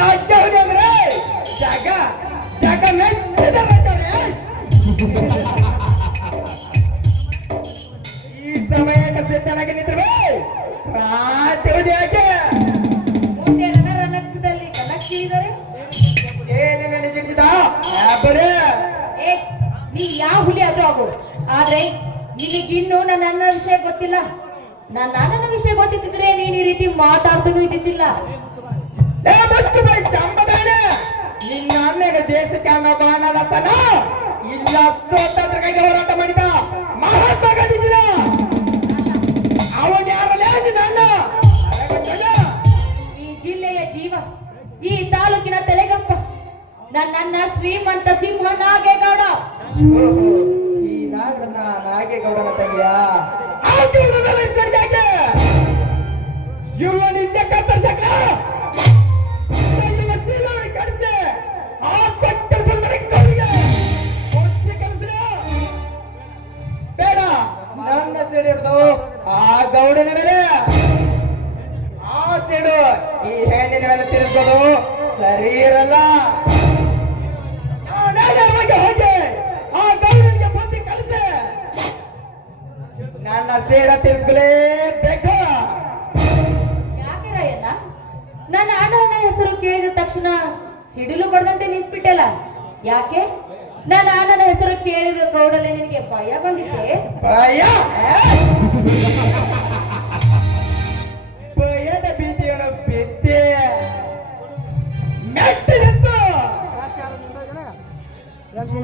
ರಾಜ್ಯ ಜಾಗ ಜಾಗ ಮೆಟ್ಟಿದ ರಾಜ್ಯ. ಈ ಸಮಯಕ್ಕೆ ಸಿದ್ಧನಾಗಿ ನಿಂತಿರುವೆ ಕ್ರಾಂತಿ ಹುಲಿ ಯಾಕೆ ಮುಂದೆ ನನ್ನ ನೀ ಯಾವ ಹುಲಿ ಆದ್ರೂ ಆಗು. ಆದ್ರೆ ನಿನಗಿನ್ನು ನನ್ನ ಅಣ್ಣನ ವಿಷಯ ಗೊತ್ತಿಲ್ಲ. ನನ್ನ ಅಣ್ಣನ ವಿಷಯ ಗೊತ್ತಿದ್ರೆ ನೀನು ಈ ರೀತಿ ಮಾತಾಡ್ತಾನೂ ಇದ್ದಿದ್ದಿಲ್ಲ. ಏ ಬೈ ಚಂಬದಾನೆ ನಿನ್ನ ಅಣ್ಣನ ದೇಶಕ್ಕೆ ಅನ್ನೋ ಇಲ್ಲ ಸ್ವತಂತ್ರಕ್ಕೆ ಹೋರಾಟ ಮಾಡಿದ ಮಹಾತ್ಮ ಗಾಂಧೀಜಿನ ಅವನ್ ಯಾರಲ್ಲ ನಿನ್ನ ಅಣ್ಣ ಈ ಜಿಲ್ಲೆಯ ಜೀವ ಈ ತಾಲೂಕಿನ ತಲೆಗಪ್ಪ ನನ್ನನ್ನ ಶ್ರೀಮಂತ ಸಿಂಹ ನಾಗೇಗೌಡ ಈ ನಾಗರನ್ನ ನಾಗೇಗೌಡನ ತಂಗಿಯ ಇವನ್ ಇಲ್ಲೇ ನನ್ನ ಸಿಡಿರ್ದು ಆ ಗೌಡನ ಮೇಲೆ ಆ ತಿಡು ಈ ಹೆಣ್ಣಿನ ಮೇಲೆ ತಿರುಗೋದು ಸರಿ ಇರಲ್ಲ. ಹೋಗಿ ಆ ಗೌಡನಿಗೆ ಬುದ್ಧಿ ಕಲಿಸೆ. ನನ್ನ ಸೇಡ ತಿರ್ಸ್ಕೊಳ್ಳೇಬೇಕು ಯಾಕೆ ರಾಯಣ್ಣ? ನನ್ನ ಅಣ್ಣನ ಹೆಸರು ಕೇಳಿದ ತಕ್ಷಣ ಸಿಡಿಲು ಬಡದಂತೆ ನಿಂತ್ಬಿಟ್ಟಲ್ಲ. ಯಾಕೆ? ನನ್ನ ಅಣ್ಣನ ಹೆಸರು ಕೇಳಿದ ಗೌಡಲೆ ನಿನಗೆ ಭಯ ಬಂದಿತ್ತೆ? ಭಯ? ಭಯದ ಭೀತಿಯನ್ನು ಬಿದ್ದೆ ಮೆಟ್ಟಿನಿಂತು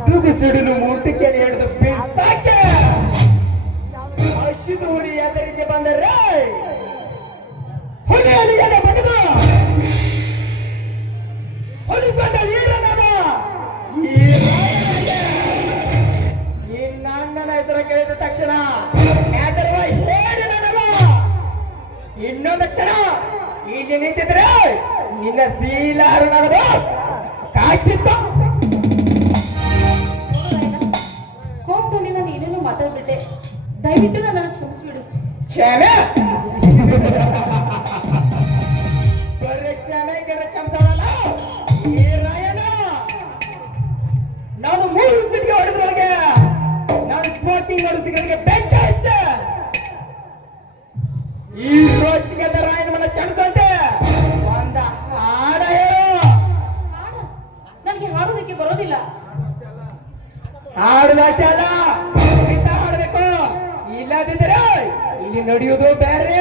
ದುಗು ಸಿಡಿಲು ಮುಟ್ಟಿಗೆ ಹಿಡಿದು ಬಿಸಾಕೆ. ಹಸಿದೂರಿ ಎದರಿಗೆ ಬಂದರೆ ಹುಲಿ ಎದೆ ಬಗೆದು ಹರುಣಾಗದು ಕಾಚಿತ್ತು ಕೋಪದಲ್ಲಿ ನಾನು ಏನೇನೋ ಮಾತಾಡ್ಬಿಟ್ಟೆ. ದಯವಿಟ್ಟು ನನ್ನ ಕ್ಷಮಿಸ್ಬಿಡು. ಕ್ಷಮೆ. ಬರೀ ಕ್ಷಮೆ ಕೆಲ ಕ್ಷಮಿಸೋಣ. ಈ ರಾಯನ. ನಾನು ಮೂರು ಚಿಟಿಗೆ ಹೊಡೆದ್ರೊಳಗೆ ನಾನು ಸ್ಪೋರ್ಟಿಂಗ್ ನೋಡುತ್ತಿಗಳಿಗೆ ಬೆಂಕಿ ಹಚ್ಚ. ಈ ರೋಚಿಗೆ ರಾಯನ ಮನ ಚಣಸಂತೆ ಬರೋದಿಲ್ಲ ಹಾಡುದಷ್ಟೇ ಅಲ್ಲ ಹಾಡ್ಬೇಕು. ಇಲ್ಲದಿದ್ದರೆ ಇಲ್ಲಿ ನಡೆಯುವುದು ಬೇರೆ.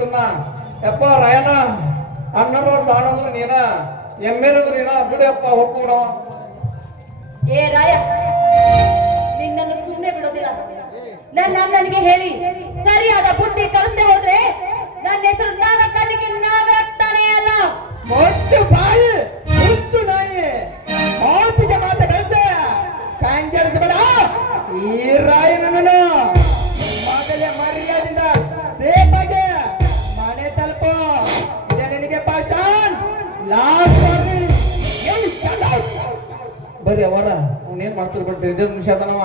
ನಿನ್ನ ಯಪ್ಪ ರಾಯಣ್ಣ ಅಣ್ಣರು ದಾನಂದ್ರು ನೀನ ಎಮ್ಮೆಲಂದ್ರು ನೀನ ಬಿಡಪ್ಪ ಹೋಗ್ಬಿಡ. ಏ ರಾಯ ನಿನ್ನನ್ನು ಸುಮ್ಮನೆ ಬಿಡೋದಿಲ್ಲ. ನನ್ನ ಅಣ್ಣನಿಗೆ ಹೇಳಿ ಸರಿಯಾದ ಬುದ್ಧಿ ಕಲಿಸದೆ ಹೋದ್ರೆ ನನ್ನ ಹೆಸರು ನಾಗ ಕಣ್ಣಿಗೆ ನಾಗರಕ್ತಾನೆ ಅಲ್ಲ. ಮುಚ್ಚು ಬಾಯಿ ಮುಚ್ಚು ನಾಯಿ. ಮಾತಿಗೆ ಮಾತ ಕಳಿಸ. ಕಂಜರಿಸಬೇಡ. ಈ ರಾಯನನ್ನು ಬರ್ರಿ ಅವರ ಅವ್ನೇನ್ ಮಾಡ್ತಿರ್ ಬಟ್ ನಿಮಿಷ ಅದನವ